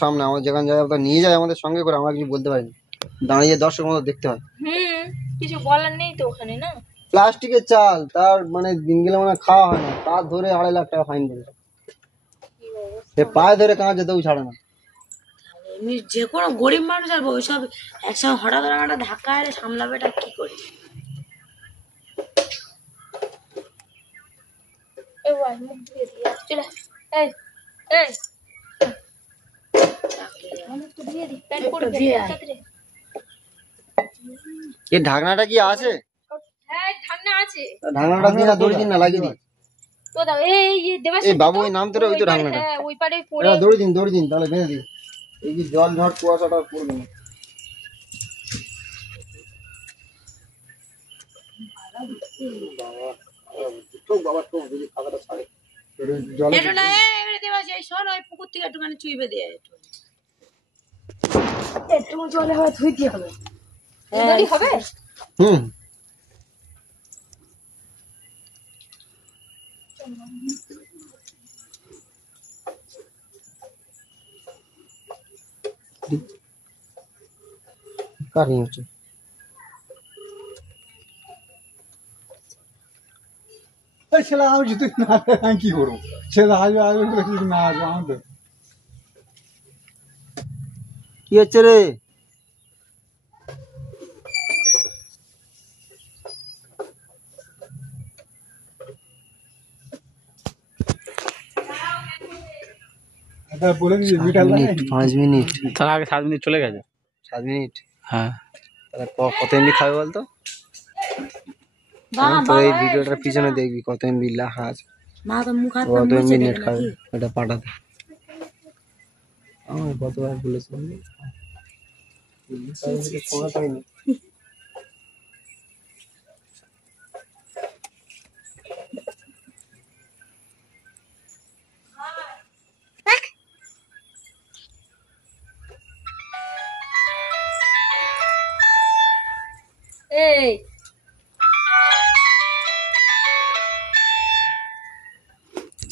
সামনে আমার যেখানে যায় ওটা নিয়ে যায় আমাদের সঙ্গে করে, আমরা কিছু বলতে পারি না, দাঁড়িয়ে দর্শক মতো দেখতে হয়। কিছু বলার নেই তো ওখানে না। প্লাস্টিকের চাল তার মানে দিন গেলে মানে খাওয়া হয় না, তার ধরে 2.5 লাখ টাকা ফাইন দিল। সে পায়ে ধরে কাঁচা যেতেও ছাড়ে না। এমনি যে কোনো গরিব মানুষ আর ওইসব একসঙ্গে হঠাৎ একটা ধাক্কা এলে সামলাবে, এটা কি করে? এ ঢাকনাটা কি আছে? হ্যাঁ ঢাকনা আছে। ঢাকনাটা দিয়ে না দড়ি দিন না লাগিয়ে দিন। তো দাও এই বাবু ওই নাম তোরা ওই তো ঢাকনাটা। হ্যাঁ ওই পারে পড়ে এটা দড়ি দিন তাহলে বেঁধে দিন। এই যে জল ঝড় কুয়াশাটা পড়বে না। পুকুর থেকে একটুখানি চুইবে দিয়ে একটু জলে হয় ধুইতে হবে। হবে কারি হচ্ছে ছেলে আমি যদি না আমি কি করবো, ছেলে আসবে আসবে বলে যদি না আসবে আমাদের কি হচ্ছে রে? বলে দিয়েছি মিটার 5 মিনিট তার আগে 7 মিনিট চলে গেছে। 7 মিনিট হ্যাঁ তাহলে কত এমবি খাবে বলতো? তো এই ভিডিওটার পিছনে দেখবি কত এমবি লেখা আছে, কত এমবি নেট খাবে এটা পাঠাতে। আমার কতবার বলেছিলাম ফোন পাইনি। এই